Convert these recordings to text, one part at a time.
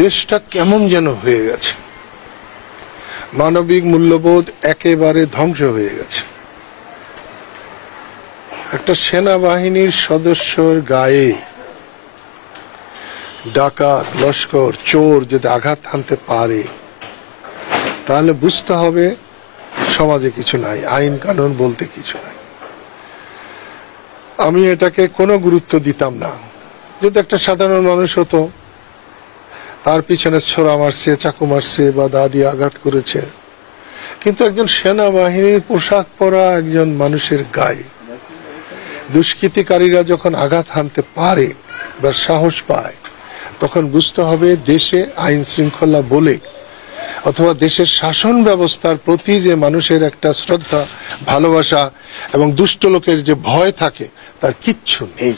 দেশটা কেমন যেন হয়ে গেছে, মানবিক মূল্যবোধ একেবারে ধ্বংস হয়ে গেছে। একটা সেনাবাহিনীর সদস্যর গায়ে ডাকাত, লস্কর, চোর যদি আঘাত হানতে পারে তাহলে বুঝতে হবে সমাজে কিছু নাই, আইন কানুন বলতে কিছু নাই। আমি এটাকে কোনো গুরুত্ব দিতাম না। যদি একটা সাধারণ মানুষ হতো, তার পিছনে ছোরা মারছে, চাকু মারছে বা দা দিয়ে আঘাত করেছে, কিন্তু একজন সেনাবাহিনীর পোশাক পরা একজন মানুষের গায়ে দুষ্কৃতিকারীরা যখন আঘাত হানতে পারে বা সাহস পায়, তখন বুঝতে হবে দেশে আইন শৃঙ্খলা বলে অথবা দেশের শাসন ব্যবস্থার প্রতি যে মানুষের একটা শ্রদ্ধা, ভালোবাসা এবং দুষ্ট লোকের যে ভয় থাকে তার কিচ্ছু নেই।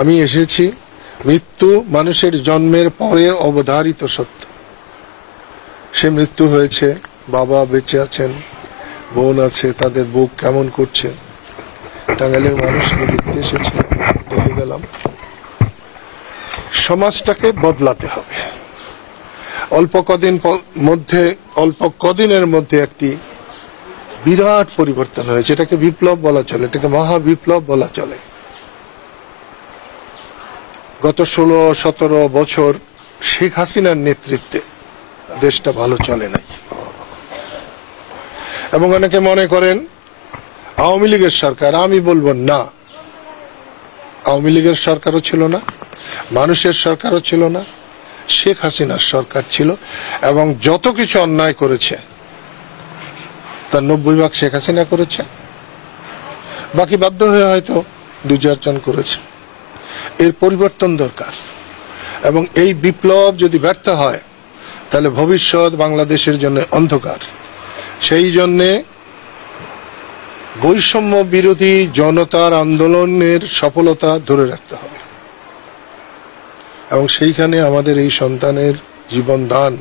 আমি এসেছি, মৃত্যু মানুষের জন্মের পরে অবধারিত সত্য। সে মৃত্যু হয়েছে, বাবা বেঁচে আছেন, বোন আছে, তাদের বুক কেমন করছে। টাঙ্গাইলের মানুষকে দেখতে এসেছি, দেখে গেলাম। সমাজটাকে বদলাতে হবে। অল্প কদিনের মধ্যে একটি বিরাট পরিবর্তন হয়েছে। এটাকে বিপ্লব বলা চলে, এটাকে মহাবিপ্লব বলা চলে। গত 16-17 বছর শেখ হাসিনার নেতৃত্বে দেশটা ভালো চলে নাই। এবং অনেকে মনে করেন আওয়ামী লীগের সরকার। আমি বলবো না, আওয়ামী লীগের সরকারও ছিল না, মানুষের সরকারও ছিল না, শেখ হাসিনার সরকার ছিল। এবং যত কিছু অন্যায় করেছে তার 90% শেখ হাসিনা করেছে, বাকি বাধ্য হয়ে হয়তো 2-4 জন করেছে। এর পরিবর্তন দরকার। এবং এই বিপ্লব যদি ব্যর্থ হয় তাহলে ভবিষ্যৎ বাংলাদেশের জন্য অন্ধকার। সেই জন্যে বৈষম্য বিরোধী জনতার আন্দোলনের সফলতা ধরে রাখতে হবে। এবং সেইখানে আমাদের এই সন্তানের জীবন দান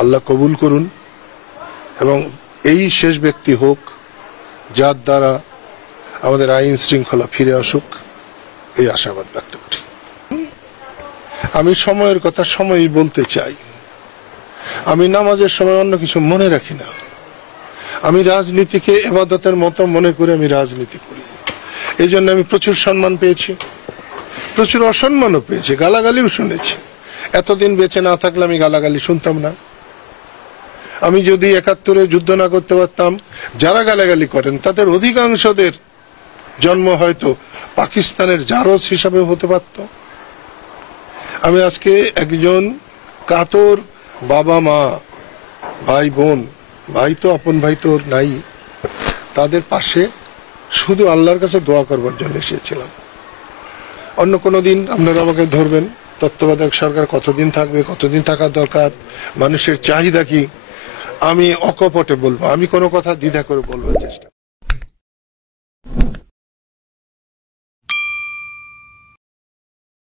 আল্লাহ কবুল করুন এবং এই শেষ ব্যক্তি হোক যার দ্বারা আমাদের আইন শৃঙ্খলা ফিরে আসুক, এই আশাবাদ ব্যক্ত করি। আমি সময়ের কথা সময়ই বলতে চাই। আমি নামাজের সময় অন্য কিছু মনে রাখি না। আমি রাজনীতিকে ইবাদতের মতো মনে করে আমি রাজনীতি করি। এই জন্য আমি প্রচুর সম্মান পেয়েছি, প্রচুর অসম্মানও পেয়েছি, গালাগালিও শুনেছি। এতদিন বেঁচে না থাকলে আমি গালাগালি শুনতাম না। আমি যদি 71-এ যুদ্ধ না করতে পারতাম, যারা গালাগালি করেন তাদের অধিকাংশদের জন্ম হয়তো পাকিস্তানের জারজ হিসাবে হতে পারত। আমি আজকে একজন কাতর বাবা মা, ভাই বোন, ভাই তো আপন ভাই তো নাই, তাদের পাশে শুধু আল্লাহর কাছে দোয়া করবার জন্য এসেছিলাম। অন্য কোনো দিন আপনারা আমাকে ধরবেন, তত্ত্বাবধায়ক সরকার কতদিন থাকবে, কতদিন থাকার দরকার, মানুষের চাহিদা কি, আমি অকপটে বলবো, আমি কোনো কথা দ্বিধা করে বলবার চেষ্টা